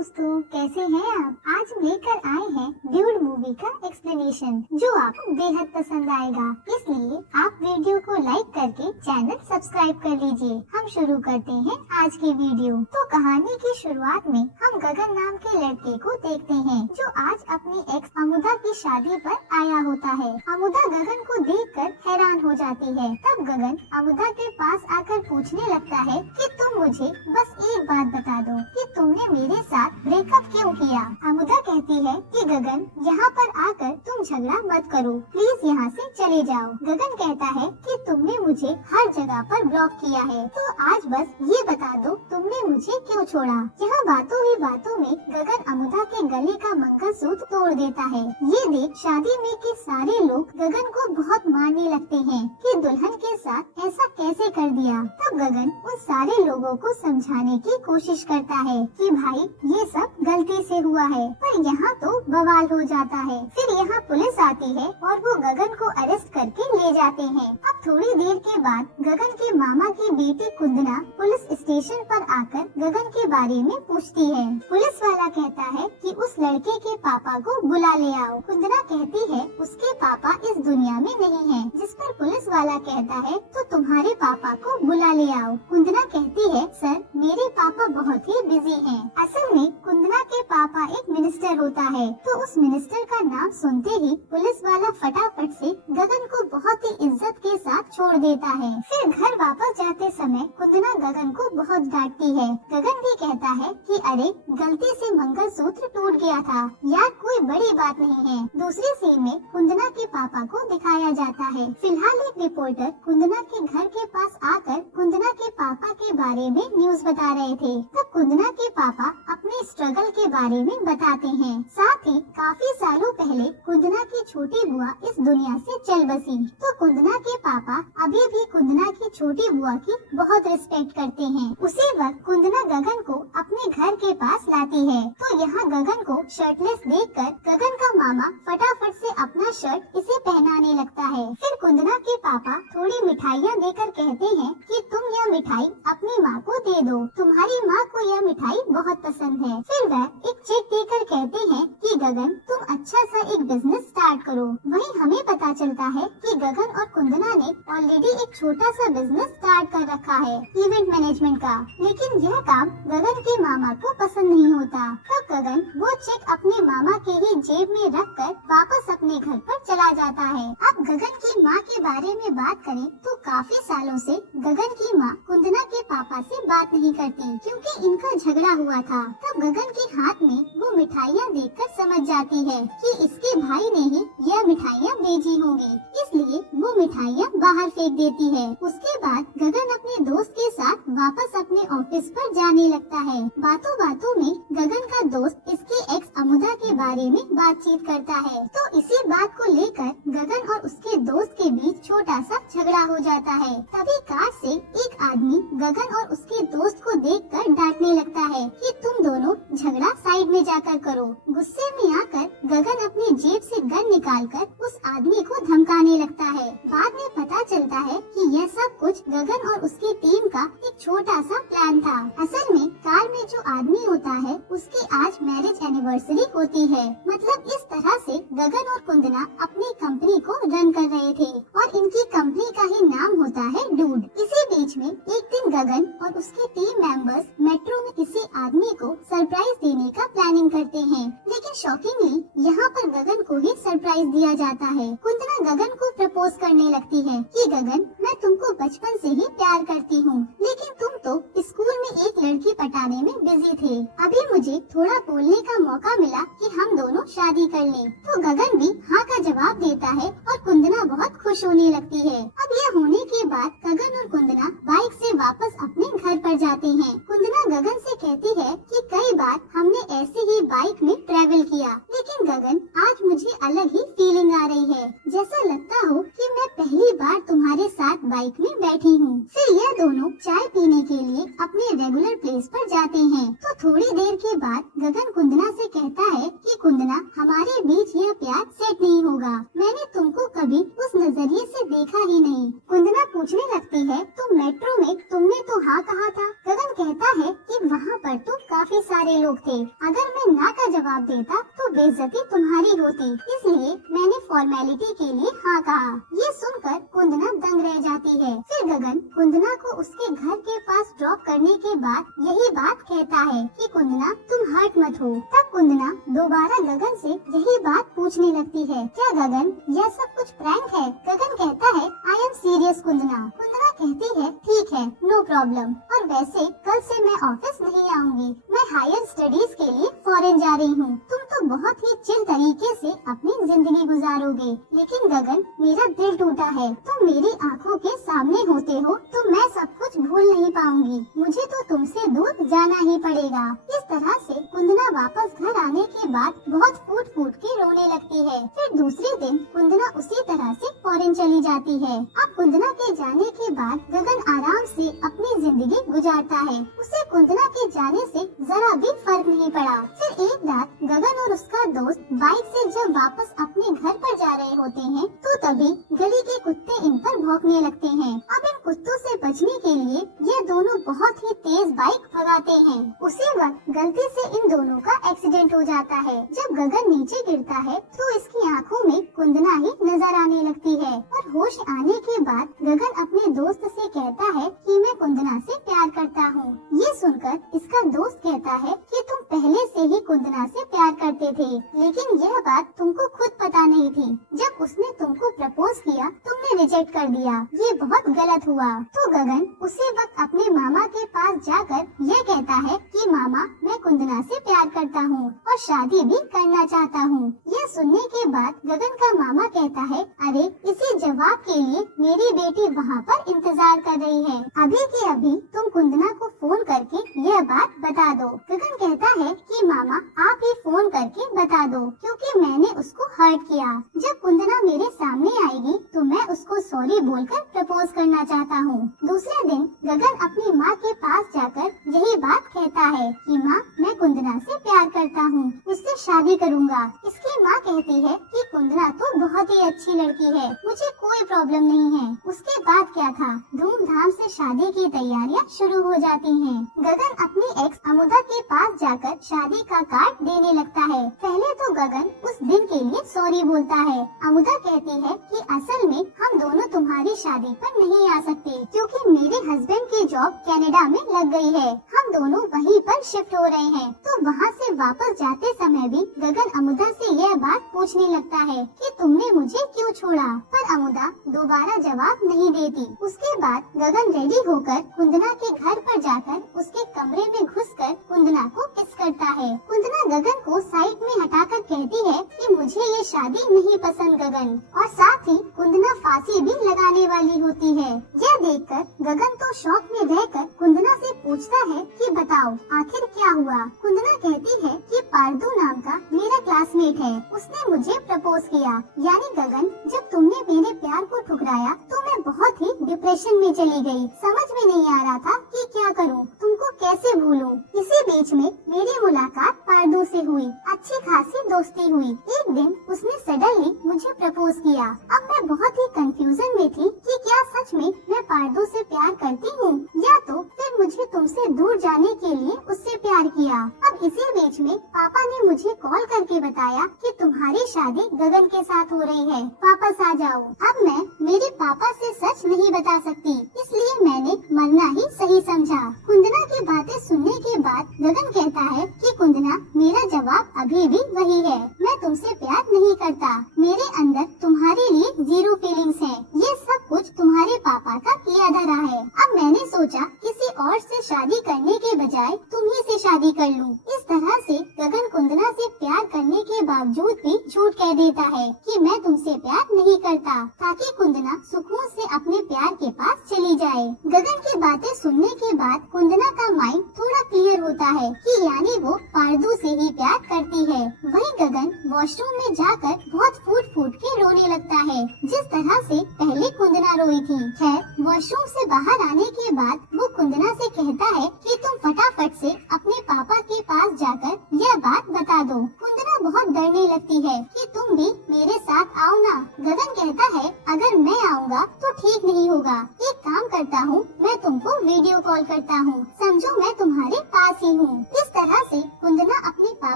दोस्तों, कैसे हैं आप? आज हम लेकर आए हैं ड्यूड मूवी का एक्सप्लेनेशन जो आपको बेहद पसंद आएगा। इसलिए आप वीडियो को लाइक करके चैनल सब्सक्राइब कर लीजिए। हम शुरू करते हैं आज की वीडियो। तो कहानी की शुरुआत में हम गगन नाम के लड़के को देखते हैं जो आज अपनी एक्स अमुदा की शादी पर आया होता है। अमुदा गगन को देखकर हैरान हो जाती है। तब गगन अमुदा के पास आकर पूछने लगता है कि तुम मुझे बस एक बात बता दो कि तुमने मेरे साथ ब्रेकअप क्यों किया। अमुदा कहती है कि गगन, यहाँ पर आकर तुम झगड़ा मत करो, प्लीज यहाँ से चले जाओ। गगन कहता है कि तुमने मुझे हर जगह पर ब्लॉक किया है, तो आज बस ये बता दो तुमने मुझे क्यों छोड़ा। यहाँ बातों ही बातों में गगन अमुदा के गले का मंगलसूत्र तोड़ देता है। ये देख शादी में के सारे लोग गगन को बहुत मारने लगते हैं कि दुल्हन के साथ ऐसा कैसे कर दिया। तब गगन उन सारे लोगों को समझाने की कोशिश करता है कि भाई ये सब गलती से हुआ है, पर यहाँ तो बवाल हो जाता है। फिर यहाँ पुलिस आती है और वो गगन को अरेस्ट करके ले जाते हैं। अब थोड़ी देर के बाद गगन के मामा की बेटी कुंदना पुलिस स्टेशन पर आकर गगन के बारे में पूछती है। पुलिस वाला कहता है कि उस लड़के के पापा को बुला ले आओ। कुंदना कहती है उसके पापा इस दुनिया में नहीं है, जिस पर पुलिस वाला कहता है तो तुम्हारे पापा को बुला ले आओ। कुंदना कहती है सर, मेरे पापा बहुत ही बिजी हैं। असल में कुंदना के पापा एक मिनिस्टर होता है, तो उस मिनिस्टर का नाम सुनते ही पुलिस वाला फटाफट से गगन को बहुत ही इज्जत के साथ छोड़ देता है। फिर घर वापस जाते समय कुंदना गगन को बहुत डांटती है। गगन भी कहता है कि अरे गलती से मंगलसूत्र टूट गया था यार, कोई बड़ी बात नहीं है। दूसरी सीन में कुंदना के पापा को दिखाया जाता है। फिलहाल एक रिपोर्टर कुंदना के घर के पास आकर कुंदना के पापा के बारे में न्यूज बता रहे थे। तब कुंदना के पापा अपने स्ट्रगल के बारे में बताते हैं। साथ ही काफी सालों पहले कुंदना की छोटी बुआ इस दुनिया से चल बसी, तो कुंदना के पापा अभी भी कुंदना की छोटी बुआ की बहुत रिस्पेक्ट करते हैं। उसी वक्त कुंदना गगन को अपने घर के पास लाती है, तो यहाँ गगन को शर्टलेस देखकर गगन का मामा फटाफट से अपना शर्ट इसे पहनाने लगता है। फिर कुंदना के पापा थोड़ी मिठाइयाँ देकर कहते हैं कि तुम यह मिठाई अपनी माँ को दे दो, तुम्हारी माँ को यह मिठाई बहुत पसंद है। फिर वह एक चेक देकर कहते हैं कि गगन तुम अच्छा सा एक बिजनेस स्टार्ट करो। वहीं हमें पता चलता है कि गगन और कुंदना ने ऑलरेडी एक छोटा सा बिजनेस स्टार्ट कर रखा है इवेंट मैनेजमेंट का, लेकिन यह काम गगन के मामा को पसंद नहीं होता। तब गगन वो चेक अपने मामा के ही जेब में रखकर वापस अपने घर पर चला जाता है। अब गगन की माँ के बारे में बात करें तो काफी सालों से गगन की माँ कुंदना के पापा से बात नहीं करती क्योंकि इनका झगड़ा हुआ था। तब गगन के हाथ में वो मिठाइयाँ देखकर समझ जाती है कि इसके भाई ने ही यह मिठाइयाँ भेजी होंगी, इसलिए वो मिठाइयाँ बाहर फेंक देती है। उसके बाद गगन अपने दोस्त के साथ वापस अपने ऑफिस पर जाने लगता है। बातों बातों में गगन का दोस्त इसके एक्स अमुदा के बारे में बातचीत करता है, तो इसी बात को लेकर गगन और उसके दोस्त के बीच छोटा सा झगड़ा हो जाता है। तभी कार से एक आदमी गगन और उसके दोस्त को देखकर डांटने लगता है कि तुम दोनों झगड़ा साइड में जाकर करो। गुस्से में आकर गगन अपनी जेब से गन निकालकर उस आदमी को धमकाने लगता है। बाद में पता चलता है कि यह सब कुछ गगन और उसकी टीम का एक छोटा सा प्लान था। असल में कार में जो आदमी होता है उसकी आज मैरिज एनिवर्सरी होती है। मतलब इस तरह से गगन और कुंदना अपनी कंपनी को रन कर रहे थे और इनकी कंपनी का ही नाम होता है डूड। इसी बीच में एक दिन गगन और उसके टीम मेंबर्स मेट्रो में किसी आदमी को सरप्राइज देने का प्लानिंग करते हैं, लेकिन शॉकिंगली यहाँ पर गगन को ही सरप्राइज दिया जाता है। कुंदना गगन को प्रपोज करने लगती है कि गगन, मैं तुमको बचपन से ही प्यार करती हूँ, लेकिन तुम तो स्कूल में एक लड़की पटाने में बिजी थे। अभी मुझे थोड़ा बोलने का मौका मिला कि हम दोनों शादी कर लें। तो गगन भी हाँ का जवाब देता है और कुंदना बहुत खुश होने लगती है। अब यह होने के बाद गगन और कुंदना बाइक से वापस अपने घर पर जाते हैं। कुंदना गगन से कहती है कि कई बार हमने ऐसे ही बाइक में ट्रैवल किया, लेकिन गगन आज मुझे अलग ही फीलिंग आ रही है, जैसा लगता हो कि मैं पहली बार तुम्हारे साथ बाइक में बैठी हूँ। फिर यह दोनों चाय पीने के लिए अपने रेगुलर प्लेस पर जाते हैं। तो थोड़ी देर के बाद गगन कुंदना से कहता है कि कुंदना, हमारे बीच यह प्यार सेट नहीं होगा, मैंने तुमको कभी उस नजरिए से देखा ही नहीं। कुंदना पूछने लगती है तो मेट्रो में तुमने तो हाँ कहा था। गगन कहता है कि वहाँ पर तो काफी काफी सारे लोग थे। अगर मैं ना का जवाब देता तो बेइज्जती तुम्हारी होती, इसलिए मैंने फॉर्मेलिटी के लिए हाँ कहा। ये सुनकर कुंदना दंग रह जाती है। फिर गगन कुंदना को उसके घर के पास ड्रॉप करने के बाद यही बात कहता है कि कुंदना तुम हर्ट मत हो। तब कुंदना दोबारा गगन से यही बात पूछने लगती है, क्या गगन यह सब कुछ प्रैंक है? गगन कहता है आई एम सीरियस कुंदना। कुंदना कहती है ठीक है, नो प्रॉब्लम, और वैसे कल से मैं ऑफिस नहीं आऊंगी, मैं हायर स्टडीज के लिए फॉरेन जा रही हूँ। तुम तो बहुत ही चिल तरीके से अपनी जिंदगी गुजारोगे, लेकिन गगन मेरा दिल टूटा है। तुम मेरी आंखों के सामने होते हो तो मैं सब कुछ भूल नहीं पाऊंगी, मुझे तो तुमसे दूर जाना ही पड़ेगा। इस तरह से कुंदना वापस घर आने के बाद बहुत फूट फूट के रोने लगती है। फिर दूसरे दिन कुंदना उसी तरह से फॉरेन चली जाती है। अब कुंदना के जाने के बाद गगन आराम से अपनी जिंदगी गुजारता है। उसे कुंदना के जाने से जरा भी फर्क नहीं पड़ा। फिर एक रात गगन और उसका दोस्त बाइक से जब वापस अपने घर पर जा रहे होते हैं तो तभी गली के कुत्ते इन पर भौंकने लगते हैं। अब इन कुत्तों से बचने के लिए ये दोनों बहुत ही तेज बाइक भगाते हैं। उसी वक्त गलती से इन दोनों का एक्सीडेंट हो जाता है। जब गगन नीचे गिरता है तो इसकी आंखों में कुंदना ही नजर आने लगती है और होश आने के बाद गगन अपने दोस्त से कहता है कि मैं कुंदना से प्यार करता हूँ। ये सुनकर इसका दोस्त कहता है कि तुम पहले से ही कुंदना से प्यार करते थे, लेकिन यह बात तुमको खुद पता नहीं थी। जब उसने तुमको प्रपोज किया तुमने रिजेक्ट कर दिया, ये बहुत गलत हुआ। तो गगन उसी वक्त अपने मामा के पास जाकर यह कहता है कि मामा मैं कुंदना से प्यार करता हूँ और शादी भी करना चाहता हूँ। यह सुनने के बाद गगन का मामा कहता है अरे इसी जवाब के लिए मेरी बेटी वहाँ पर इंतजार कर रही है, अभी के अभी तुम कुंदना को फोन करके यह बात बता दो। गगन कहता है कि मामा आप ही फोन करके बता दो, क्योंकि मैंने उसको हर्ट किया। जब कुंदना मेरे सामने आएगी तो मैं उसको सॉरी बोलकर प्रपोज करना चाहता हूँ। दूसरे दिन गगन अपनी माँ के पास जाकर यही बात कहता है कि माँ मैं कुंदना से प्यार करता हूँ, उससे शादी करूँगा। इसकी माँ कहती है कि कुंदना तो बहुत ही अच्छी लड़की है, मुझे कोई प्रॉब्लम नहीं है। उसके बाद क्या था, धूमधाम से शादी की तैयारियां शुरू हो जाती हैं। गगन अपनी एक्स अमुदा के पास जाकर शादी का कार्ड देने लगता है। पहले तो गगन उस दिन के लिए सॉरी बोलता है। अमुदा कहती है कि असल में हम दोनों तुम्हारी शादी पर नहीं आ सकते, क्योंकि मेरे हस्बैंड की जॉब कनाडा में लग गई है, हम दोनों वहीं पर शिफ्ट हो रहे हैं। तो वहाँ से वापस जाते समय भी गगन अमुदा से यह बात पूछने लगता है कि तुमने मुझे क्यों छोड़ा, पर अमुदा दोबारा जवाब नहीं देती। उसके बाद गगन रेडी होकर कुंदना के घर पर जाकर उसके कमरे में घुसकर कुंदना को किस करता है। कुंदना गगन को साइड में हटाकर कहती है कि मुझे ये शादी नहीं पसंद गगन, और साथ ही कुंदना फांसी भी लगाने वाली होती है। यह देखकर गगन तो शॉक में रहकर कुंदना से पूछता है कि बताओ आखिर क्या हुआ। कुंदना कहती है कि पार्दू नाम का मेरा क्लासमेट है, उसने मुझे प्रपोज किया। यानी गगन जब तुमने मेरे प्यार को ठुकराया तो मैं बहुत ही डिप्रेशन में चली गई, समझ में नहीं आ रहा था कि क्या करूं, तुमको कैसे भूलूं। इसी बीच में मेरी मुलाकात पार्दू से हुई, अच्छी खासी दोस्ती हुई। एक दिन उसने सडनली मुझे प्रपोज किया। अब मैं बहुत ही कंफ्यूजन में थी कि क्या सच में मैं पार्दू से प्यार करती हूँ या तो फिर मुझे तुमसे दूर जाने के लिए उससे प्यार किया। अब इसी बीच में पापा ने मुझे कॉल करके बताया कि तुम्हारी शादी गगन के साथ हो रही है, वापस आ जाओ। अब मैं मेरे पापा से सच नहीं बता सकती, इसलिए मैंने मरना ही सही समझा। कुंदना की बातें सुनने के बाद गगन कहता है कि कुंदना मेरा जवाब अभी भी वही है, मैं तुमसे प्यार नहीं करता, मेरे अंदर तुम्हारे लिए जीरो फीलिंग्स है, ये सब कुछ तुम्हारे पापा का किया धरा है। अब मैंने सोचा किसी और से शादी करने के बजाय तुम्ही से शादी कर लूं। इस तरह से गगन कुंदना से प्यार करने के बावजूद भी झूठ कह देता है कि मैं तुमसे प्यार नहीं करता, ताकि कुंदना सुकून से अपने प्यार के पास चली जाए। गगन की बातें सुनने के बाद कुंदना का माइंड थोड़ा क्लियर होता है कि यानी वो पार्दू से ही प्यार करती है। वहीं गगन वॉशरूम में जाकर बहुत फूट फूट के रोने लगता है, जिस तरह से पहले कुंदना रोई थी। खैर वॉशरूम से बाहर आने के बाद वो कुंदना से कहता है कि तुम फटाफट से अपने पापा के पास जाकर यह बात बता दो। कुंदना बहुत डरने लगती है कि तुम भी मेरे साथ आओ ना। गगन कहता है अगर मैं आऊँगा तो ठीक नहीं होगा, एक काम करता हूँ मैं तुमको वीडियो कॉल करता हूँ, समझो मैं तुम्हारे पास ही हूँ। इस तरह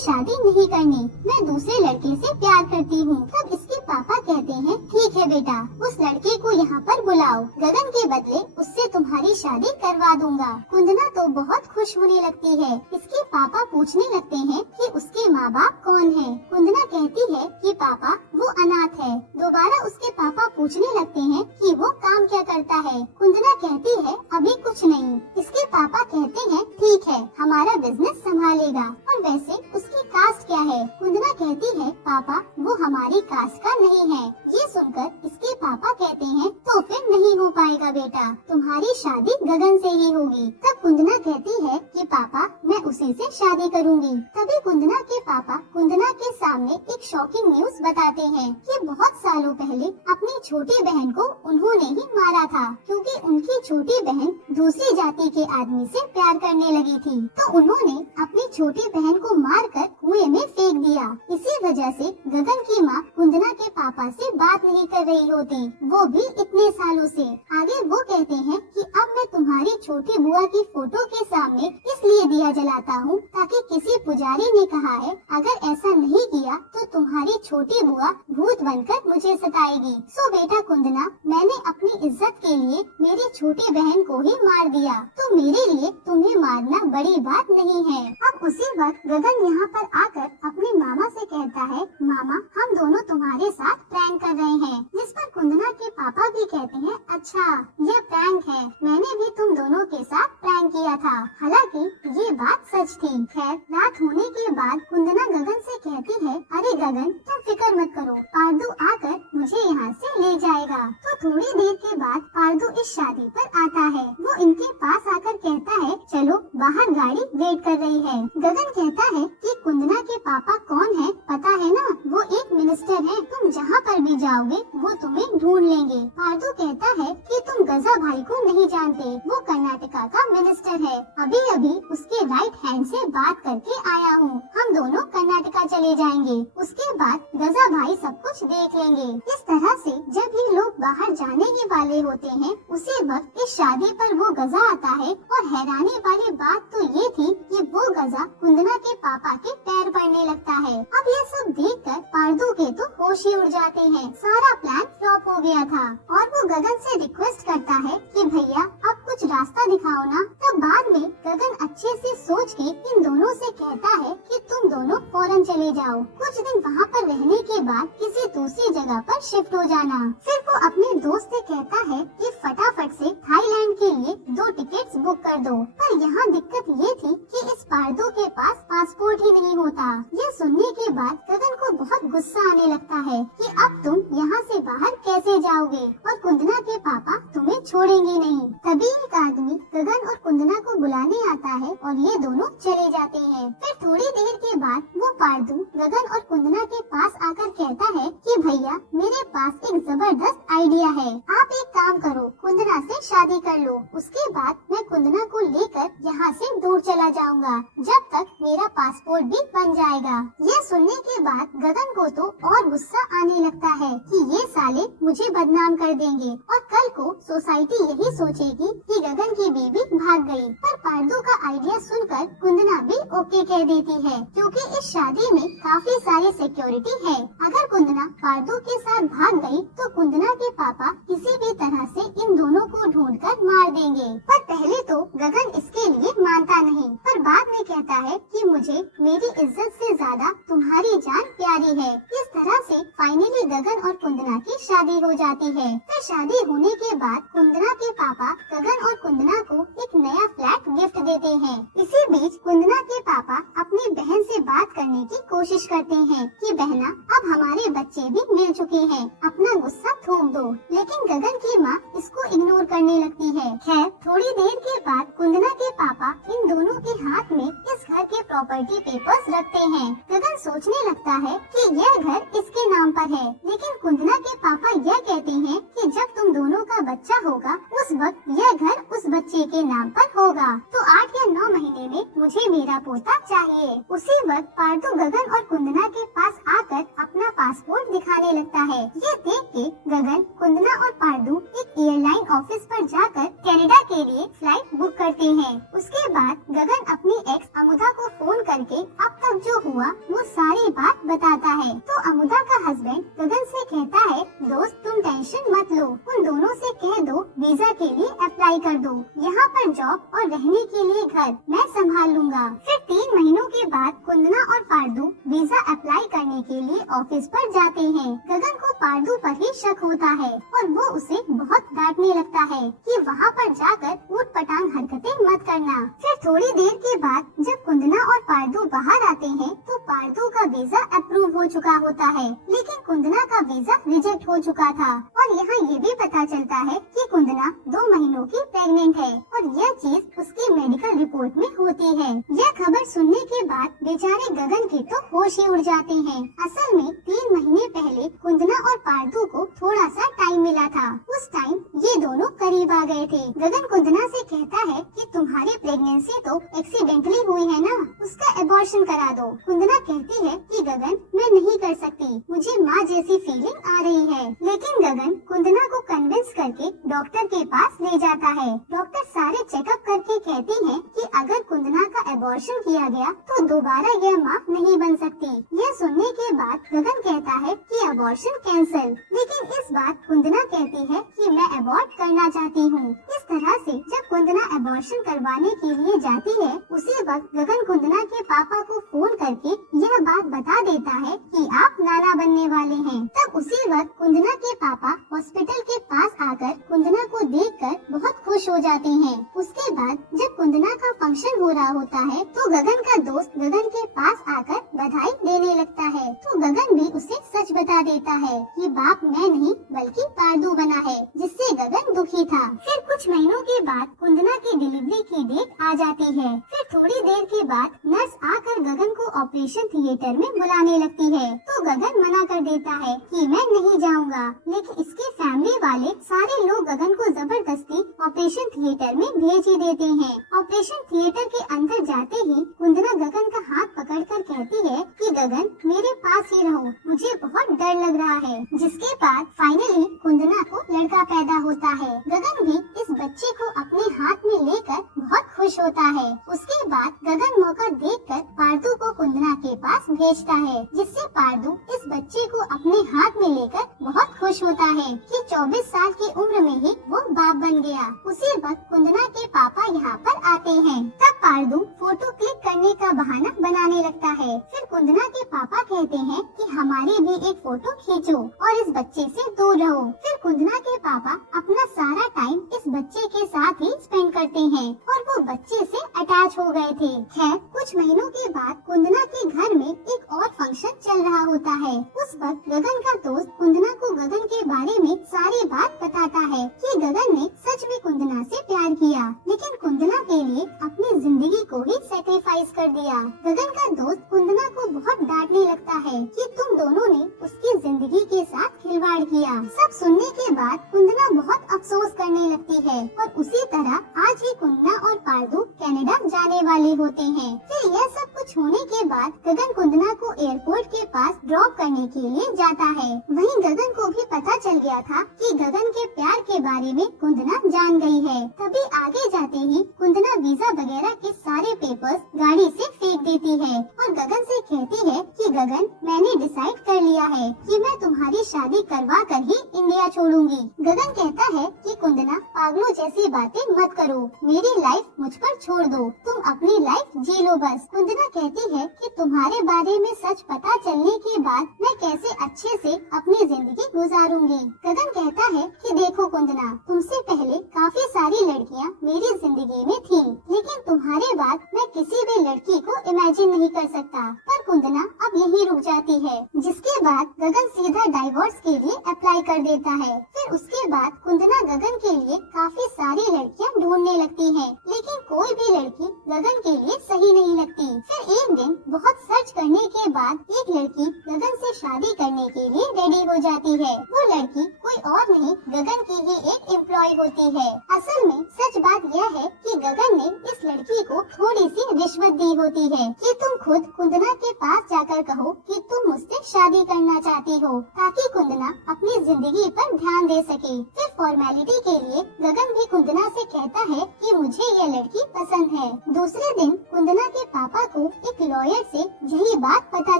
शादी नहीं करनी, मैं दूसरे लड़के से प्यार करती हूँ। तब इसके पापा कहते हैं ठीक है बेटा, उस लड़के को यहाँ पर बुलाओ, गगन के बदले उससे तुम्हारी शादी करवा दूंगा। कुंदना तो बहुत खुश होने लगती है। इसके पापा पूछने लगते हैं कि उसके माँ बाप कौन है। कुंदना कहती है कि पापा वो अनाथ है। दोबारा उसके पापा पूछने लगते हैं कि वो काम क्या करता है। कुंदना कहती है अभी कुछ नहीं। इसके पापा कहते हैं ठीक है, हमारा बिजनेस संभालेगा। और वैसे उसकी कास्ट क्या है? कुंदना कहती है पापा वो हमारी कास्ट का नहीं है। ये सुनकर इसके पापा कहते हैं तो फिर नहीं हो पाएगा बेटा, तुम्हारी शादी गगन से ही होगी। तब कुंदना कहती है कि पापा मैं उसी से शादी करूंगी। तभी कुंदना के पापा कुंदना के सामने एक शॉकिंग न्यूज बताते हैं कि बहुत सालों पहले अपनी छोटी बहन को उन्होंने ही मारा था, क्योंकि उनकी छोटी बहन दूसरी जाति के आदमी से प्यार करने लगी थी। तो उन्होंने अपनी छोटी बहन को मारकर कुएं में फेंक दिया। इसी वजह से गगन की माँ कुंदना के पापा से बात नहीं कर रही होती, वो भी इतने सालों से। आगे वो कहते हैं कि अब मैं तुम्हारी छोटी बुआ की फोटो के सामने इसलिए दिया जलाता हूँ ताकि किसी पुजारी ने कहा है अगर ऐसा नहीं किया तो तुम्हारी छोटी बुआ भूत बनकर मुझे सताएगी। सो बेटा कुंदना, मैंने अपनी इज्जत के लिए मेरी छोटी बहन को ही मार दिया, तो मेरे लिए तुम्हें मारना बड़ी बात नहीं है। अब उसी वक्त गगन यहाँ पर आकर अपने मामा से कहता है मामा हम दोनों तुम्हारे साथ प्रैंक कर रहे हैं। जिस पर कुंदना के पापा भी कहते हैं अच्छा ये प्रैंक है, मैंने भी तुम दोनों के साथ प्रैंक किया था। हालांकि ये बात सच थी। खैर रात होने के बाद कुंदना गगन से कहती है अरे गगन तुम फिक्र मत करो, पारदू आकर मुझे यहाँ से ले जाएगा। तो थोड़ी देर के बाद पारदू इस शादी पर आता है। वो इनके पास आकर कहता है चलो बाहर गाड़ी वेट कर रही है। गगन कहता है कि कुंदना के पापा कौन है पता है ना, वो एक मिनिस्टर है, तुम जहाँ पर भी जाओगे वो तुम्हें ढूंढ लेंगे। पारदू कहता है कि तुम गजा भाई को नहीं जानते, वो कर्नाटका का मिनिस्टर है, अभी अभी उसके राइट हैंड से बात करके आया हूँ, हम दोनों कर्नाटका चले जाएंगे, उसके बाद गजा भाई सब कुछ देख लेंगे। इस तरह से जब ये लोग बाहर जाने ही वाले होते हैं उसी वक्त इस शादी पर वो गजा आता है। और हैरानी वाली बात तो ये थी कि वो गजा कुंदना के पापा के पैर पड़ने लगता है। अब ये सब देखकर पारदू के तो होश ही उड़ जाते हैं, सारा प्लान फ्लॉप हो गया था। और वो गगन से रिक्वेस्ट करता है कि भैया अब कुछ रास्ता दिखाओ ना। तब बाद में गगन अच्छे से सोच के इन दोनों से कहता है कि तुम दोनों फौरन चले जाओ, कुछ दिन वहाँ पर रहने के बाद किसी दूसरी जगह पर शिफ्ट हो जाना। फिर वो अपने दोस्त से कहता है कि फटाफट से थाईलैंड के लिए 2 टिकट्स बुक कर दो। पर यहाँ दिक्कत ये थी कि इस पारदू के पास पासपोर्ट ही नहीं होता। ये सुनने के बाद गगन को बहुत गुस्सा आने लगता है कि अब तुम यहाँ से बाहर कैसे जाओगे और कुंदना के पापा तुम्हें छोड़ेंगे नहीं। तभी एक आदमी गगन और कुंदना को बुलाने आता है और ये दोनों चले जाते हैं। फिर थोड़ी देर के बाद वो पारदू गगन और कुंदना के पास आकर कहता है कि भैया मेरे पास एक जबरदस्त आइडिया है, आप एक काम करो कुंदना से शादी कर लो, उसके बाद मैं कुंदना को लेकर यहाँ से दूर चला जाऊंगा जब तक मेरा पासपोर्ट भी बन जाएगा। ये सुनने के बाद गगन को तो और गुस्सा आने लगता है कि ये साले मुझे बदनाम कर देंगे और कल को सोसाइटी यही सोचेगी कि गगन की बीवी भाग गई। पर पारदू का आइडिया सुनकर कुंदना भी ओके कह देती है, क्योंकि इस शादी में काफी सारी सिक्योरिटी है। अगर कुंदना पारदू के साथ भाग गई तो कुंदना के पापा किसी भी तरह से इन दोनों को ढूंढकर मार देंगे। पर पहले तो गगन इसके लिए मानता नहीं, पर बाद में कहता है कि मुझे मेरी इज्जत से ज्यादा तुम्हारी जान प्यारी है। इस तरह से फाइनली गगन और कुंदना की शादी हो जाती है। फिर शादी होने के बाद कुंदना के पापा गगन और कुंदना को एक नया फ्लैट गिफ्ट देते हैं। इसी बीच कुंदना के पापा अपनी बहन से बात करने की कोशिश करते हैं कि बहना अब हमारे बच्चे भी मिल चुके हैं, अपना गुस्सा थूक दो। लेकिन गगन की माँ इसको इग्नोर करने लगती है। खैर थोड़ी देर के बाद कुंदना के पापा इन दोनों के हाथ में इस घर के प्रॉपर्टी पेपर्स रखते हैं। गगन सोचने लगता है कि यह घर इसके नाम पर है, लेकिन कुंदना के पापा यह कहते हैं कि जब तुम दोनों का बच्चा होगा उस वक्त यह घर उस बच्चे के नाम पर होगा। तो 8 या 9 महीने में मुझे मेरा पोता चाहिए। उसी वक्त पार्दू गगन और कुंदना के पास आकर अपना पासपोर्ट दिखाने लगता है। ये देख के गगन, कुंदना और पार्दू एक एयरलाइन ऑफिस पर जाकर कनाडा के लिए फ्लाइट बुक करते हैं। उसके बाद गगन अपनी एक्स अमुदा को फोन करके अब तक जो हुआ वो सारी बात बताता है। तो अमुदा का हस्बैंड गगन से कहता है, दोस्त तुम टेंशन मत लो, उन दोनों से कह दो वीजा के लिए अप्लाई कर दो, यहाँ पर जॉब और रहने के लिए घर मैं संभाल लूँगा। फिर 3 महीनों के बाद कुंदना और पार्दू वीजा अप्लाई करने के लिए ऑफिस पर जाते हैं। गगन को पार्दू पर ही शक होता है और वो उसे बहुत डांटने लगता है कि वहाँ पर जाकर ऊटपटांग हरकतें मत करना। फिर थोड़ी देर के बाद जब कुंदना और पार्दू बाहर आते हैं तो पार्दू का वीजा अप्रूव हो चुका होता है, लेकिन कुंदना का वीजा रिजेक्ट हो चुका था। और यहाँ ये भी पता चलता है कि कुंदना 2 महीनों की प्रेग्नेंट है और यह चीज उसकी मेडिकल रिपोर्ट में होती है। यह खबर सुनने के बाद बेचारे गगन के तो होश ही उड़ जाते हैं। असल में 3 महीने पहले कुंदना और पार्दू को थोड़ा सा टाइम मिला था। उस टाइम ये दोनों करीब आ गए थे। गगन कुंदना से कहता है कि तुम्हारी प्रेगनेंसी तो एक्सीडेंटली हुई है ना, उसका एबॉर्शन करा दो। कुंदना कहती है कि गगन मैं नहीं कर सकती, मुझे माँ जैसी फीलिंग आ रही है। लेकिन गगन कुंदना को कन्विंस करके डॉक्टर के पास ले जाता है। डॉक्टर सारे चेकअप करके कहती है कि अगर कुंदना का एबॉर्शन किया गया तो दोबारा यह माँ नहीं बन सकती। यह सुनने के बाद गगन कहता है कि एबॉर्शन कैंसिल, लेकिन इस बार कुंदना कहती है कि मैं अबॉर्ट करना चाहती हूँ। इस तरह से जब कुंदना एबॉर्शन करवाने के लिए जाती है उसी वक्त गगन कुंदना के पापा को फोन करके यह बात बता देता है कि आप नाना बनने वाले हैं। तब उसी वक्त कुंदना के पापा हॉस्पिटल के पास आकर कुंदना को देखकर बहुत खुश हो जाते हैं। उसके बाद जब कुंदना का फंक्शन हो रहा होता है तो गगन का दोस्त गगन के पास आकर बधाई देने लगता है। तो गगन भी उसे सच बता देता है कि बाप मैं नहीं बल्कि पार्दू बना है, जिससे गगन दुखी था। फिर कुछ महीनों के बाद कुंदना की डिलीवरी की डेट आ जाती है। फिर थोड़ी देर के बाद नर्स आकर गगन को ऑपरेशन थिएटर में बुलाने लगती है। तो गगन मना कर देता है कि मैं नहीं जाऊंगा, लेकिन इसके फैमिली वाले सारे लोग गगन को जबरदस्ती ऑपरेशन थिएटर में भेज ही देते हैं। ऑपरेशन थिएटर के अंदर जाते ही कुंदना गगन का हाथ पकड़कर कहती है कि गगन मेरे पास ही रहो, मुझे बहुत डर लग रहा है। जिसके बाद फाइनली कुंदना को लड़का पैदा होता है। गगन भी इस बच्चे को अपने हाथ में लेकर बहुत खुश होता है। उसके बाद गगन मौका देखकर पार्दू को कुंदना के पास भेजता है, जिससे पार्दू इस बच्चे को अपने हाथ में लेकर बहुत खुश होता है कि 24 साल की उम्र में ही वो बाप बन गया। उसी वक्त कुंदना के पापा यहाँ पर आते हैं। तब पार्दू फोटो क्लिक करने का बहाना बनाने लगता है। फिर कुंदना के पापा कहते हैं कि हमारी भी एक फोटो खींचो और इस बच्चे से दूर रहो। फिर कुंदना के पापा अपना सारा टाइम इस बच्चे के साथ ही स्पेंड करते हैं और वो बच्चे से अटैच हो गए थे। खैर कुछ महीनों के बाद कुंदना के घर में एक और फंक्शन चल रहा होता है। उस वक्त गगन का दोस्त कुंदना को गगन के बारे में सारी बात बताता है कि गगन ने सच में कुंदना से प्यार किया, लेकिन कुंदना के लिए अपनी जिंदगी को ही सेक्रीफाइस कर दिया। गगन का दोस्त कुंदना को बहुत डांटने लगता है कि तुम दोनों ने उसकी जिंदगी के साथ खिलवाड़ किया। सब सुनने के बाद कुंदना बहुत अफसोस करने लगती है और उसी तरह आज ही कुंदना और पार्दू कनाडा जाने वाले होते हैं। फिर यह सब कुछ होने के बाद गगन कुंदना को एयरपोर्ट के पास ड्रॉप करने के लिए जाता है। वहीं गगन को भी पता चल गया था कि गगन के प्यार के बारे में कुंदना जान गई है। तभी आगे जाते ही कुंदना वीजा वगैरह के सारे पेपर्स गाड़ी से फेंक देती है और गगन से कहती है कि गगन मैंने डिसाइड कर लिया है कि मैं तुम्हारी शादी करवा कर ही इंडिया छोड़ूंगी। गगन कहता है कि कुंदना पागलों जैसी बातें मत करो, मेरी लाइफ मुझ पर छोड़ दो, तुम अपनी लाइफ जी लो बस। कुंदना कहती है कि तुम्हारे बारे में सच पता चलने के बाद मैं कैसे अच्छे से अपनी जिंदगी गुजारूंगी। गगन कहता है कि देखो कुंदना, तुमसे पहले काफी सारी लड़कियां मेरी जिंदगी में थीं, लेकिन तुम्हारे बाद मैं किसी भी लड़की को इमेजिन नहीं कर सकता। पर कुंदना अब यहीं रुक जाती है, जिसके बाद गगन सीधा डाइवोर्स के लिए अप्लाई कर देता है। फिर उसके बाद कुंदना गगन के लिए काफी सारी लड़कियां ढूंढने लगती है, लेकिन कोई भी लड़की गगन के लिए सही नहीं लगती। फिर एक दिन बहुत सर्च करने के बाद एक लड़की गगन से शादी करने के लिए रेडी हो जाती है। वो लड़की कोई और नहीं, गगन की ही एक एम्प्लॉय होती है। असल में सच बात यह है कि गगन ने इस लड़की को थोड़ी सी रिश्वत दी होती है कि तुम खुद कुंदना के पास जाकर कहो कि तुम मुझसे शादी करना चाहती हो, ताकि कुंदना अपनी जिंदगी पर ध्यान दे सके। फिर फॉर्मेलिटी के लिए गगन भी कुंदना से कहता है कि मुझे यह लड़की पसंद है। दूसरे दिन कुंदना के पापा को एक लॉयर से यही बात पता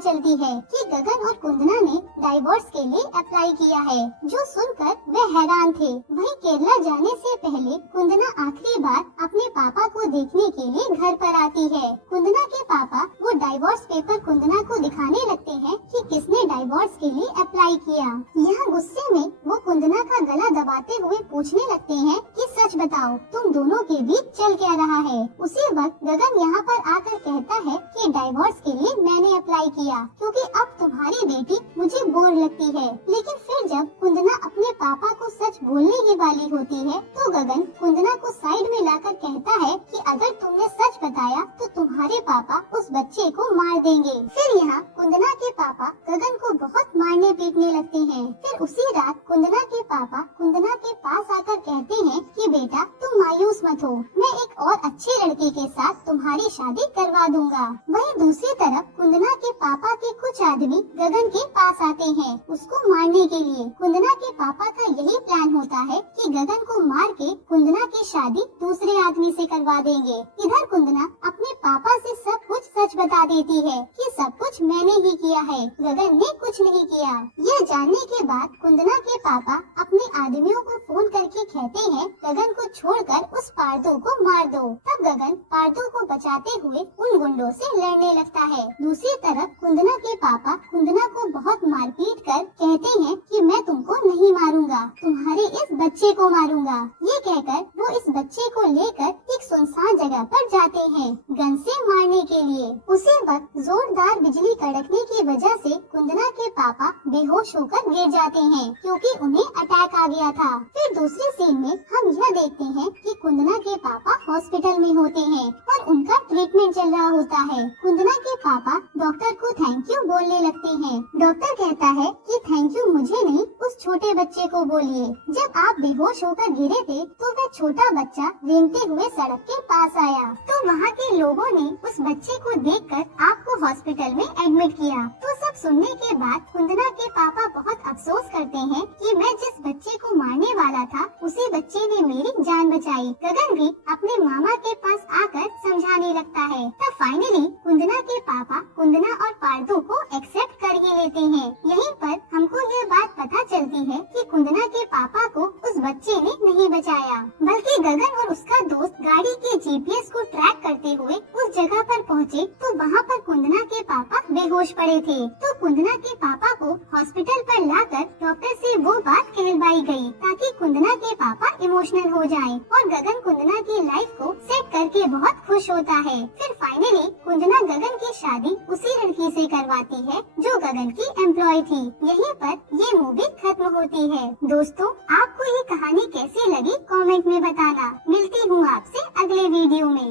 चलती है कि गगन और कुंदना ने डाइवोर्स के लिए अप्लाई किया है, जो सुनकर वे हैरान थे। वहीं केरला जाने से पहले कुंदना आखिरी बार अपने पापा को देखने के लिए घर पर आती है। कुंदना के पापा वो डाइवोर्स पेपर कुंदना को दिखाने लगते हैं कि किसने डाइवोर्स के लिए अप्लाई किया। यहाँ गुस्से में वो कुंदना का गला दबाते हुए पूछने लगते हैं कि सच बताओ, तुम दोनों के बीच चल क्या रहा है। उसी वक्त गगन यहाँ पर आकर कहता है कि डाइवोर्स के लिए मैंने अप्लाई किया क्योंकि अब तुम्हारी बेटी मुझे बोर लगती है। लेकिन फिर जब कुंदना अपने पापा को सच बोलने ही वाली होती है तो गगन कुंदना को साइड में लाकर कहता है कि अगर तुमने सच बताया तो तुम्हारे पापा उस बच्चे को मार देंगे। फिर यहाँ कुंदना के पापा गगन को बहुत मारने पीटने लगते हैं। फिर उसी रात कुंदना के पापा कुंदना के पास आकर कहते हैं कि बेटा तुम मायूस मत हो, मैं एक और अच्छे लड़के के साथ तुम्हारी शादी करवा दूंगा। वहीं दूसरी तरफ कुंदना के पापा के कुछ आदमी गगन के पास आते हैं उसको मारने के लिए। कुंदना के पापा का यही प्लान होता है कि गगन को मार के कुंदना की शादी दूसरे आदमी से करवा देंगे। इधर कुंदना अपने पापा से सब कुछ सच बता देती है कि सब कुछ मैंने ही किया है, गगन ने कुछ नहीं किया। यह जानने के बाद कुंदना के पापा अपने आदमियों को फोन करके कहते हैं गगन को छोड़कर उस पार्दो को मार दो। तब गगन पार्दो को बचाते हुए उन गुंडों से लड़ने लगता है। दूसरी तरफ कुंदना के पापा कुंदना को बहुत मारपीट कर कहते हैं कि मैं तुमको नहीं मारूंगा, तुम्हारे इस बच्चे को मारूंगा। ये कहकर वो इस बच्चे को लेकर एक सुनसान जगह पर जाते हैं गन से मारने के लिए। उसी वक्त जोरदार बिजली कड़कने की वजह से कुंदना के पापा बेहोश होकर गिर जाते हैं क्योंकि उन्हें अटैक आ गया था। फिर दूसरी सीन में हम यह देखते हैं कि कुंदना के पापा हॉस्पिटल में होते हैं और उनका ट्रीटमेंट चल रहा होता है। कुंदना के पापा डॉक्टर को थैंक यू बोलने लगते हैं। डॉक्टर कहता है कि थैंक यू मुझे नहीं, उस छोटे बच्चे को बोलिए। जब आप बेहोश होकर गिरे थे तो वह छोटा बच्चा रेंगते हुए सड़क के पास आया, तो वहाँ के लोगों ने उस बच्चे को देखकर आपको हॉस्पिटल में एडमिट किया। तो सब सुनने के बाद कुंदना के पापा बहुत अफसोस करते हैं कि मैं जिस बच्चे को मारने वाला था उसी बच्चे ने मेरी जान बचाई। गगन भी अपने मामा के पास आकर समझाने लगता है। तब फाइनली कुंदना के पापा कुंदना और पार्दो को एक्सेप्ट कर ही लेते हैं। यहीं पर हमको ये बात पता चलती है कि कुंदना के पापा को उस बच्चे ने नहीं बचाया, बल्कि गगन और उसका दोस्त गाड़ी के जीपीएस को ट्रैक करते हुए उस जगह पर पहुँचे तो वहाँ पर कुंदना के पापा बेहोश पड़े थे। तो कुंदना के पापा को हॉस्पिटल पर लाकर डॉक्टर से वो बात कहलवाई गई ताकि कुंदना के पापा इमोशनल हो जाएं और गगन कुंदना की लाइफ को सेट करके बहुत खुश होता है। फिर फाइनली कुंदना गगन की शादी उसी लड़की से करवाती है जो गगन की एम्प्लॉय थी। यहीं पर ये मूवी खत्म होती है। दोस्तों आपको ये कहानी कैसी लगी कमेंट में बताना। मिलती हूँ आपसे अगले वीडियो में।